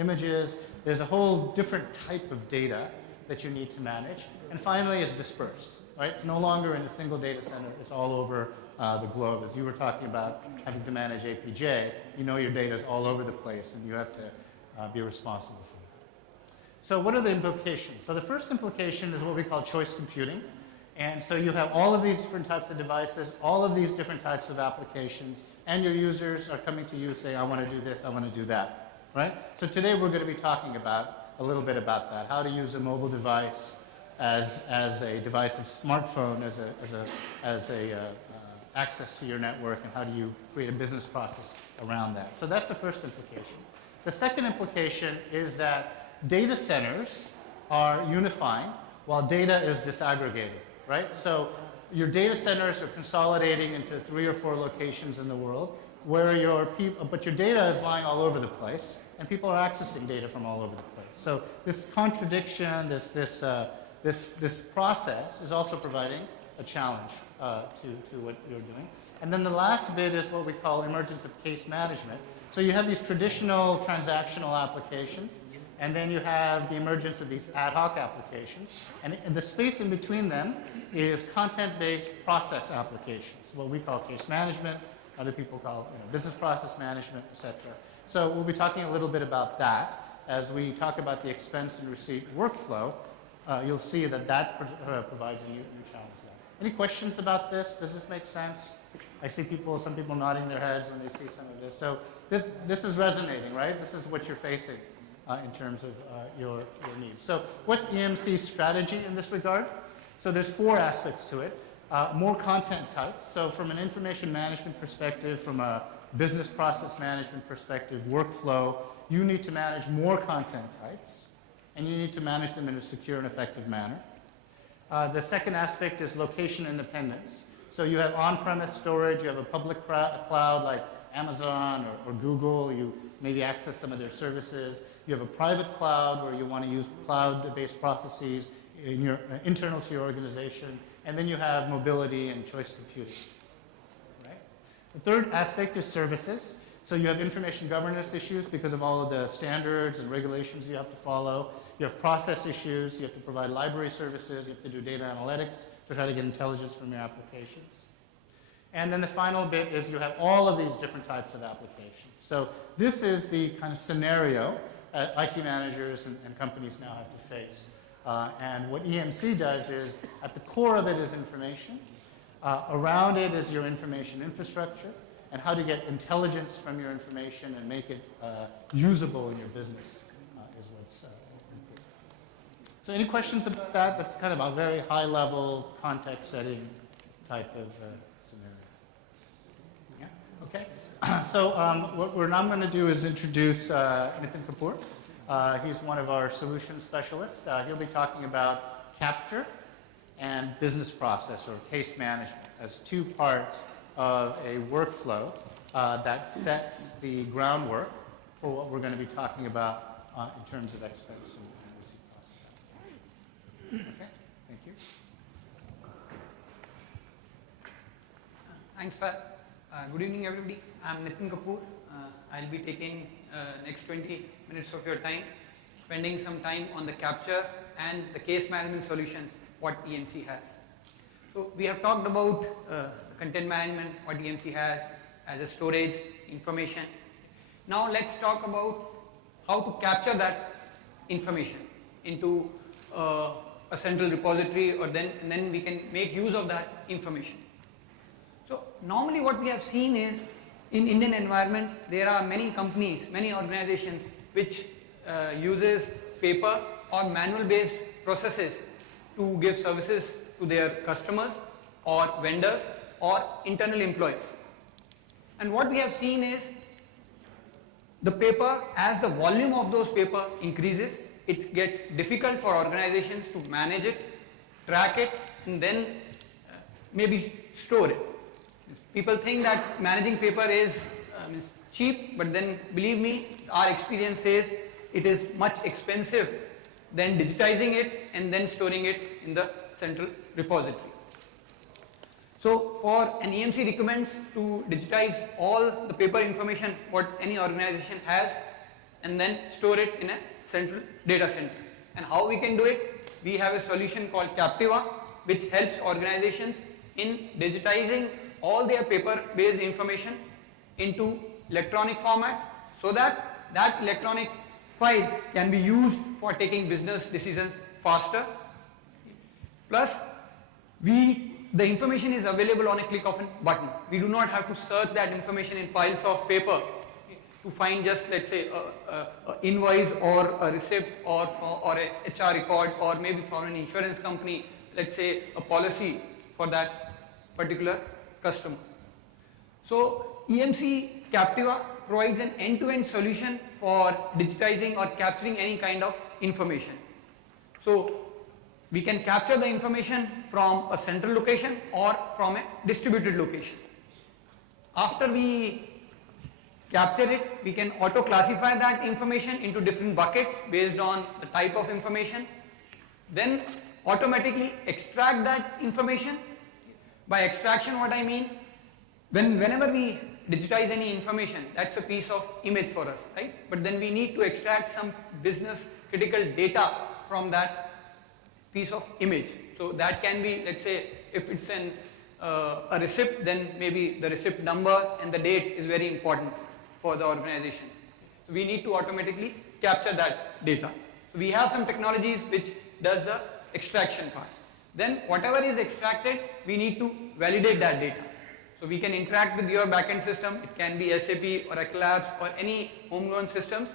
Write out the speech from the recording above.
images. There's a whole different type of data that you need to manage. And finally, it's dispersed, right? It's no longer in a single data center. It's all over the globe. As you were talking about having to manage APJ, you know your data is all over the place, and you have to be responsible for that. So what are the implications? So the first implication is what we call choice computing. And so you have all of these different types of devices, all of these different types of applications, and your users are coming to you saying, I want to do this, I want to do that, right? So today we're going to be talking about a little bit about that, how to use a mobile device as a device of smartphone, as a access to your network, and how do you create a business process around that. So that's the first implication. The second implication is that data centers are unifying while data is disaggregated, right? So your data centers are consolidating into 3 or 4 locations in the world where but your data is lying all over the place, and people are accessing data from all over the place. So this contradiction, this process is also providing a challenge to what you're doing. And then the last bit is what we call emergence of case management. So you have these traditional transactional applications, and then you have the emergence of these ad hoc applications. And the space in between them is content-based process applications, what we call case management, other people call business process management, et cetera. So we'll be talking a little bit about that. As we talk about the expense and receipt workflow, you'll see that provides a new challenge there. Any questions about this? Does this make sense? I see some people nodding their heads when they see some of this. So this is resonating, right? This is what you're facing in terms of your needs. So what's EMC's strategy in this regard? So there's 4 aspects to it. More content types. So from an information management perspective, from a business process management perspective, workflow, you need to manage more content types, and you need to manage them in a secure and effective manner. The second aspect is location independence. So you have on-premise storage, you have a public cloud like Amazon or Google, you maybe access some of their services. You have a private cloud where you want to use cloud-based processes internal to your organization. And then you have mobility and choice computing. Right? The third aspect is services. So you have information governance issues because of all of the standards and regulations you have to follow. You have process issues. You have to provide library services. You have to do data analytics to try to get intelligence from your applications. And then the final bit is you have all of these different types of applications. So this is the kind of scenario IT managers and companies now have to face. And what EMC does is, at the core of it is information. Around it is your information infrastructure, and how to get intelligence from your information and make it usable in your business is what's important. So any questions about that? That's kind of a very high-level, context-setting type of scenario. Yeah? Okay. So what we're now going to do is introduce Nitin Kapoor. He's one of our solutions specialists. He'll be talking about capture and business process or case management as 2 parts of a workflow that sets the groundwork for what we're going to be talking about in terms of expense and receipt process. Okay, thank you. Thanks, Fat. Good evening, everybody. I'm Nitin Kapoor. I'll be taking next 20 minutes of your time, spending some time on the capture and the case management solutions, what EMC has. So we have talked about content management, what EMC has as a storage information. Now let's talk about how to capture that information into a central repository, or then we can make use of that information. So normally what we have seen is, in Indian environment, there are many companies, many organizations which uses paper or manual-based processes to give services to their customers or vendors or internal employees. And what we have seen is the paper, as the volume of those paper increases, it gets difficult for organizations to manage it, track it, and then maybe store it. People think that managing paper is cheap, but then believe me, our experience says it is much expensive than digitizing it and then storing it in the central repository. So for an EMC recommends to digitize all the paper information what any organization has and then store it in a central data center. And how we can do it? We have a solution called Captiva, which helps organizations in digitizing all their paper-based information into electronic format, so that that electronic files can be used for taking business decisions faster. Plus, the information is available on a click of a button. We do not have to search that information in piles of paper to find just, let's say, a invoice or a receipt or a HR record, or maybe from an insurance company, let's say a policy for that particular customer. So EMC Captiva provides an end-to-end solution for digitizing or capturing any kind of information. So we can capture the information from a central location or from a distributed location. After we capture it, we can auto-classify that information into different buckets based on the type of information. Then automatically extract that information. By extraction, what I mean, whenever we digitize any information, that's a piece of image for us, right? But then we need to extract some business critical data from that piece of image. So that can be, let's say, if it's a receipt, then maybe the receipt number and the date is very important for the organization. So we need to automatically capture that data. So we have some technologies which does the extraction part. Then whatever is extracted, we need to validate that data. So we can interact with your backend system. It can be SAP, Oracle Labs, or any homegrown systems.